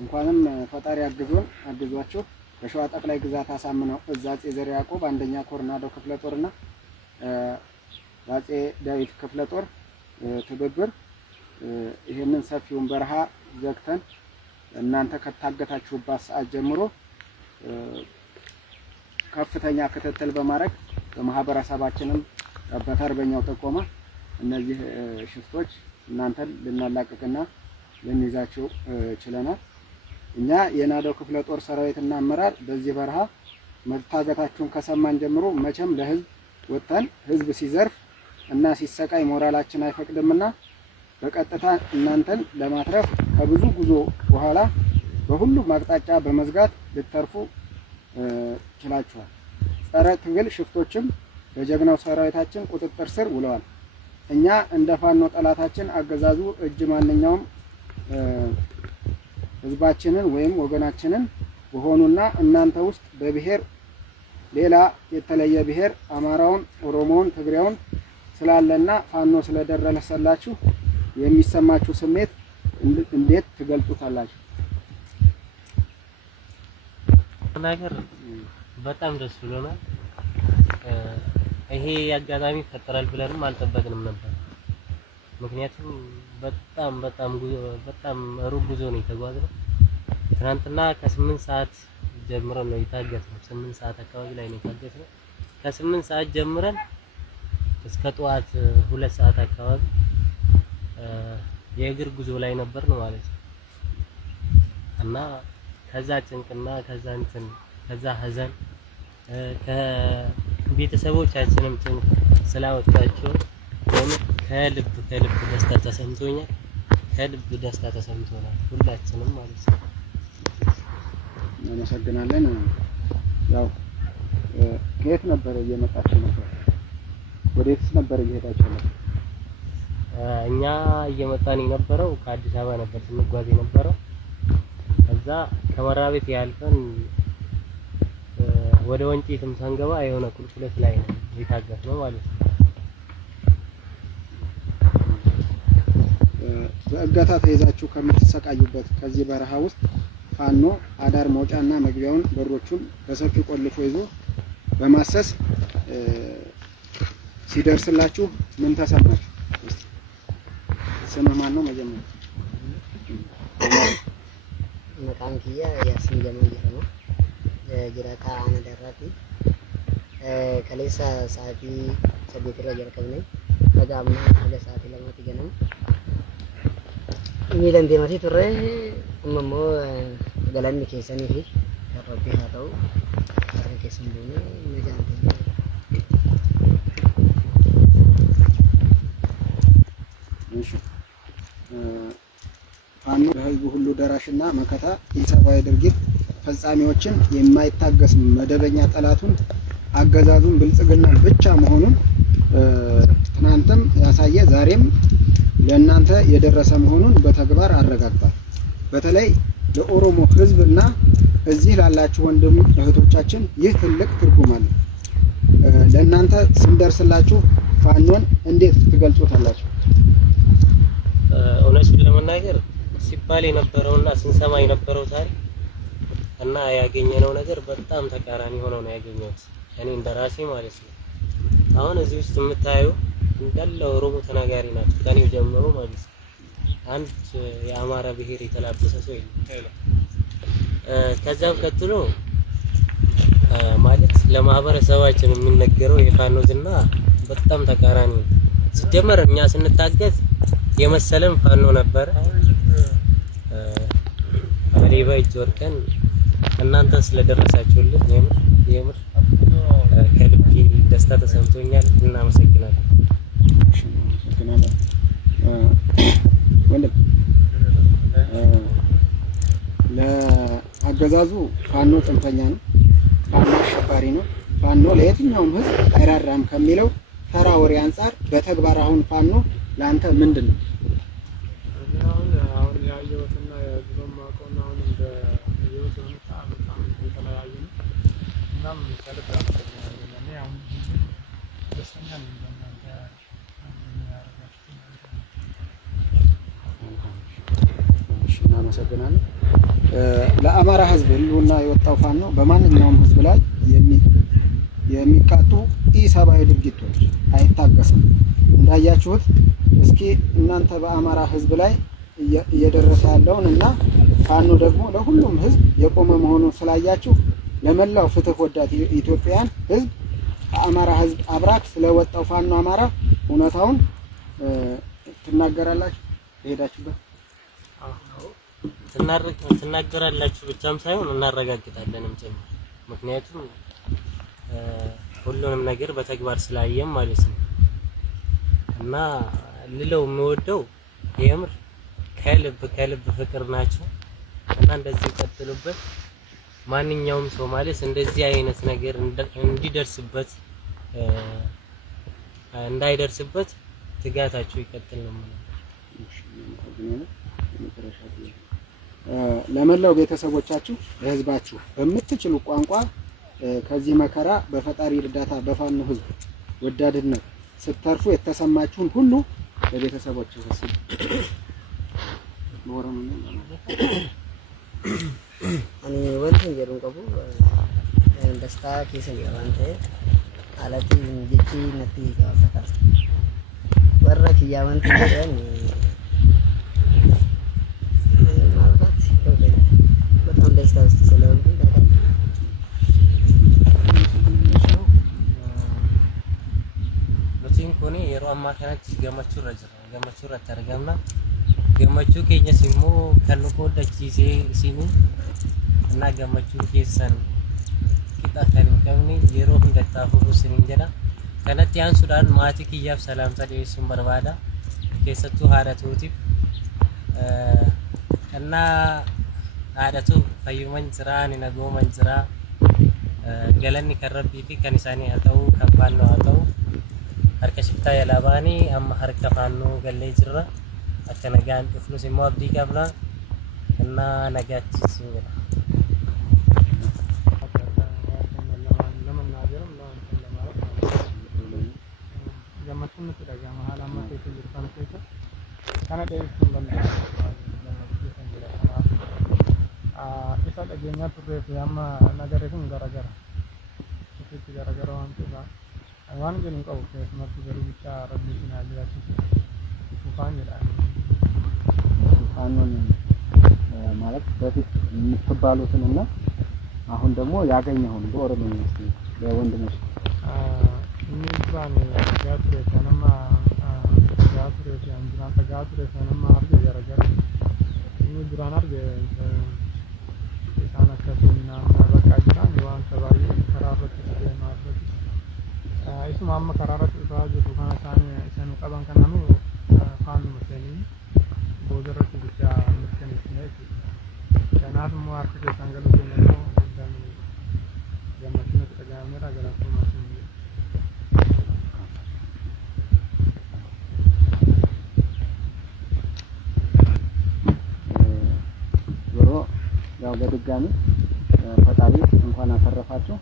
እንኳንም ፈጣሪ አግዟችሁ በሸዋ ጠቅላይ ግዛት አሳምነው እዝ አፄ ዘርዓ ያዕቆብ አንደኛ ኮር ናዶ ክፍለ ጦርና አፄ ዳዊት ክፍለ ጦር ትብብር ይሄንን ሰፊውን በረሃ ዘግተን እናንተ ከታገታችሁባት ሰዓት ጀምሮ ከፍተኛ ክትትል በማድረግ በማህበረሰባችንም በተርበኛው ተቆማ እነዚህ ሽፍቶች እናንተን ልናላቅቅና ልንይዛቸው ችለናል። እኛ የናዶ ክፍለ ጦር ሰራዊትና አመራር በዚህ በረሃ መታገታችሁን ከሰማን ጀምሮ መቼም ለህዝብ ወጥተን ህዝብ ሲዘርፍ እና ሲሰቃይ ሞራላችን አይፈቅድምና በቀጥታ እናንተን ለማትረፍ ከብዙ ጉዞ በኋላ በሁሉም አቅጣጫ በመዝጋት ልትተርፉ ችላችኋል። ጸረ ትግል ሽፍቶችም በጀግናው ሰራዊታችን ቁጥጥር ስር ውለዋል። እኛ እንደ ፋኖ ጠላታችን አገዛዙ እጅ ማንኛውም ህዝባችንን ወይም ወገናችንን በሆኑና እናንተ ውስጥ በብሔር ሌላ የተለየ ብሔር አማራውን፣ ኦሮሞውን፣ ትግሬውን ስላለና ፋኖ ስለደረሰላችሁ የሚሰማችሁ ስሜት እንዴት ትገልጹታላችሁ? ነገር በጣም ደስ ብሎናል። ይሄ አጋጣሚ ፈጠራል ብለንም አልጠበቅንም ነበር። ምክንያቱም በጣም ሩቅ ጉዞ ነው የተጓዝነው። ትናንትና ከ8 ሰዓት ጀምረን ነው የታገትነው። 8 ሰዓት አካባቢ ላይ ነው የታገትነው። ከ8 ሰዓት ጀምረን እስከ ጠዋት 2 ሰዓት አካባቢ የእግር ጉዞ ላይ ነበርን ማለት ነው። እና ከዛ ጭንቅና ከዛ ሀዘን ከቤተሰቦቻችንም ጭንቅ ስላወጣቸው ከልብ ደስታ ተሰምቶኛል። ከልብ ደስታ ተሰምቶናል ሁላችንም ማለት ነው። እናመሰግናለን። ያው ከየት ነበር እየመጣችሁ ነበር? ወዴትስ ነበር እየሄዳችሁ ነበር? እኛ እየመጣን የነበረው ከአዲስ አበባ ነበር ስንጓዝ የነበረው። ከዛ ከመራቤት ያልፈን ወደ ወንጪትም ሳንገባ የሆነ ቁልቁለት ላይ ነው የታገትነው ማለት ነው። በእገታ ተይዛችሁ ከምትሰቃዩበት ከዚህ በረሃ ውስጥ ፋኖ አዳር መውጫና መግቢያውን በሮቹን በሰፊው ቆልፎ ይዞ በማሰስ ሲደርስላችሁ ምን ተሰማችሁ? ስምህ ማን ነው መጀመሪያ? መቃን ኪያ ያሲን ጀማል ነው ጅራታ አነ ደራቲ ከሌሳ ሰዓቲ ሰቤትራ ጀርከብነ በጋምና ወደ ሰዓቲ ለማት ገነም ሚለን ደማቲ ተረ እመሞ ገላን ከሰኒ ሂ ረቢ ሃታው ከሰን ደነ ነጃንተ ፋኖ ለህዝቡ ሁሉ ደራሽና መከታ የሰብአዊ ድርጊት ፈጻሚዎችን የማይታገስ መደበኛ ጠላቱን አገዛዙን ብልጽግና ብቻ መሆኑን ትናንትም ያሳየ ዛሬም ለእናንተ የደረሰ መሆኑን በተግባር አረጋግጧል። በተለይ ለኦሮሞ ህዝብና እዚህ ላላችሁ ወንድም እህቶቻችን ይህ ትልቅ ትርጉም አለው። ለእናንተ ስንደርስላችሁ ፋኖን እንዴት ትገልጹታላችሁ? እውነቱን ለመናገር ሲባል የነበረውና ስንሰማ የነበረው ታሪክ እና ያገኘነው ነገር በጣም ተቃራኒ ሆኖ ነው ያገኘሁት እኔ እንደራሴ ማለት ነው። አሁን እዚህ ውስጥ የምታዩ እንዳለ ኦሮሞ ተናጋሪ ናቸው ከኔው ጀምሮ ማለት ነው። አንድ የአማራ ብሔር የተላበሰ ሰው የለም። ከዛም ቀጥሎ ማለት ለማህበረሰባችን የሚነገረው የፋኖ ዝና በጣም ተቃራኒ ነው። ሲጀመር እኛ ስንታገዝ የመሰለን ፋኖ ነበር። በሌባ እጅ ወድቀን እናንተ ስለደረሳችሁልን የምር ከልብ ደስታ ተሰምቶኛል። እናመሰግናለን። ወንድም ለአገዛዙ ፋኖ ጽንፈኛ ነው፣ ፋኖ አሸባሪ ነው፣ ፋኖ ለየትኛውም ህዝብ አይራራም ከሚለው ተራ ወሬ አንፃር በተግባር አሁን ፋኖ ለአንተ ምንድን ነው? አሁን ያየሁትና የድሮም ማቆና አሁን እንደ ህይወት በጣም የተለያዩ ነው። እናም ከልብ አመሰግናለሁ። እኔ አሁን ደስተኛ ነኝ በእናንተ እናመሰግናለን። ለአማራ ህዝብ ህልውና የወጣው ፋኖ በማንኛውም ህዝብ ላይ የሚቃጡ ኢሰብአዊ ድርጊቶች አይታገስም። እንዳያችሁት እስኪ እናንተ በአማራ ህዝብ ላይ እየደረሰ ያለውን እና ፋኖ ደግሞ ለሁሉም ህዝብ የቆመ መሆኑን ስላያችሁ ለመላው ፍትህ ወዳድ ኢትዮጵያን ህዝብ ከአማራ ህዝብ አብራክ ስለወጣው ፋኖ አማራ እውነታውን ትናገራላችሁ። ሄዳችሁበት ትናገራላችሁ ብቻም ሳይሆን እናረጋግጣለንም ጭምር። ምክንያቱም ሁሉንም ነገር በተግባር ስላየም ማለት ነው። እና ልለው የምወደው የምር ከልብ ፍቅር ናቸው እና እንደዚህ ቀጥሉበት። ማንኛውም ሰው ማለት እንደዚህ አይነት ነገር እንዳይደርስበት ትጋታችሁ ይቀጥል ነው ማለት ነው። ለመላው ቤተሰቦቻችሁ ለህዝባችሁ በምትችሉ ቋንቋ ከዚህ መከራ በፈጣሪ እርዳታ በፋኖ ህዝብ ወዳድነት ስተርፉ የተሰማችሁን ሁሉ ለቤተሰቦቻችሁ ወስዱ። እኔ ወንተን ጀሩን ቀቡ ደስታ ኬሰን ያባንተ አለቲ እንጂ ነቲ ያፈታስ ወረክ ያባንተ ጀረን ማውራት በጣም ደስታ ውስጥ ስለሆንኩ በቲን ኮኔ የሮ አማካናት ገመቹ ረተርገምና ገመቹ ኬኛ ሲሞ ከንቆ ደቺሴ ሲኒ እና ገመቹ ኬሰን ቂጣተን ቀምኒ የሮ እንደታፉ ሲንጀራ ከነቲያን ሱዳን ማቲ ኪያብ ሰላም ጸደይሱን በርባዳ ኬሰቱ ሀረቱቲ እና አዳቱ ፈዩመን ዝራን ነጎ መንዝራ ገለኒ ከረቢ ፊ ከኒሳኒ አተው ከባን ነው አተው አርከሽፍታ ያላባኒ አማ አርከፋኑ ገለ ይዝራ አከነጋን ጥፍሉ ሲሞ አብዲ ቀብላ እና ነጋች ሲንገራ ገመቹን ተደጋ መሃል አማ ተይልፋን ከይታ ካና ደይሱን ለምን isa dhageenya turreef amma nagareefin garagara itti garagara waan jedhu qabu keessumatti garuu bicha rabbii isin haa jiraachisu ufaan jedhani ፋኖን ማለት በፊት የምትባሉትንና አሁን ደግሞ ያገኘውን በኦሮምኛ እስኪ ለወንድሞች ንባን ጋትሬ ከነማ ጋትሬ አንዱና ጋትሬ ከነማ አርገ garagara ini duraan arge isaan akkasuma bakka jiran waan sababii karaa irratti deemaa irratti isuma amma karaa irratti dhufaa jiru kana isaan qaban kan namu faanuma seenii booda irratti bicha mirkaneessine jechuudha. Kanaaf immoo harka keessaan galuu keenya immoo guddaan gammachuun itti dhaga'ameera galateeffannaa isin ያው በድጋሚ ፈጣሪ እንኳን አተረፋችሁ።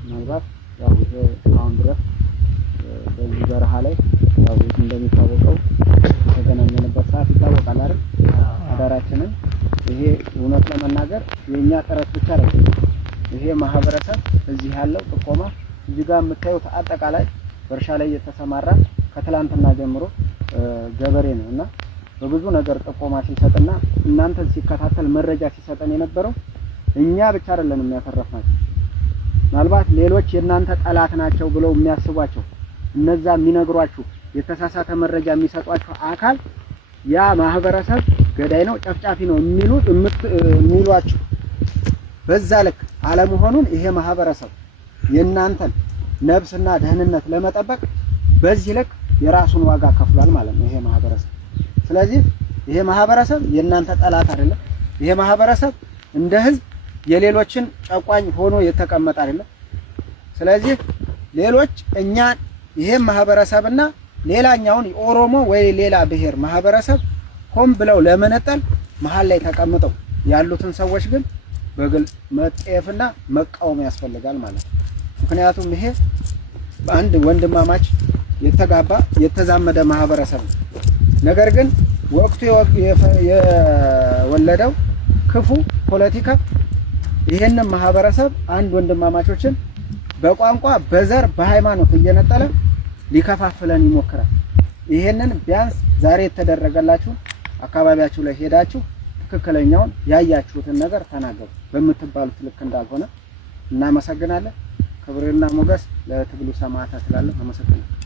ምናልባት ያው አሁን ድረስ በዚህ በረሃ ላይ ያው እንደሚታወቀው የተገናኘንበት ሰዓት ይታወቃል አይደል? አዳራችንን ይሄ እውነት ለመናገር የኛ ጥረት ብቻ አይደለም። ይሄ ማህበረሰብ እዚህ ያለው ጥቆማ እዚህ ጋር የምታዩት አጠቃላይ በእርሻ ላይ የተሰማራ ከትላንትና ጀምሮ ገበሬ ነው እና በብዙ ነገር ጥቆማ ሲሰጥና እናንተን ሲከታተል መረጃ ሲሰጠን የነበረው እኛ ብቻ አይደለም የሚያተረፍናቸው። ምናልባት ሌሎች የእናንተ ጠላት ናቸው ብለው የሚያስቧቸው እነዛ የሚነግሯችሁ የተሳሳተ መረጃ የሚሰጧችሁ አካል ያ ማህበረሰብ ገዳይ ነው ጨፍጫፊ ነው የሚሏችሁ በዛ ልክ አለመሆኑን ይሄ ማህበረሰብ የእናንተን ነፍስና ደህንነት ለመጠበቅ በዚህ ልክ የራሱን ዋጋ ከፍሏል ማለት ነው ይሄ ማህበረሰብ። ስለዚህ ይሄ ማህበረሰብ የእናንተ ጠላት አይደለም። ይሄ ማህበረሰብ እንደ ህዝብ የሌሎችን ጨቋኝ ሆኖ የተቀመጠ አይደለም። ስለዚህ ሌሎች እኛ ይሄ ማህበረሰብና ሌላኛውን የኦሮሞ ወይ ሌላ ብሔር ማህበረሰብ ሆም ብለው ለመነጠል መሃል ላይ ተቀምጠው ያሉትን ሰዎች ግን በግልጽ መጠየፍና መቃወም ያስፈልጋል ማለት ነው። ምክንያቱም ይሄ በአንድ ወንድማማች የተጋባ የተዛመደ ማህበረሰብ ነው። ነገር ግን ወቅቱ የወለደው ክፉ ፖለቲካ ይሄንን ማህበረሰብ አንድ ወንድማማቾችን በቋንቋ በዘር በሃይማኖት እየነጠለ ሊከፋፍለን ይሞክራል። ይሄንን ቢያንስ ዛሬ የተደረገላችሁ አካባቢያችሁ ላይ ሄዳችሁ ትክክለኛውን ያያችሁትን ነገር ተናገሩ በምትባሉት ልክ እንዳልሆነ እናመሰግናለን። ክብርና ሞገስ ለትግሉ ሰማዕታት እላለሁ። አመሰግናለሁ።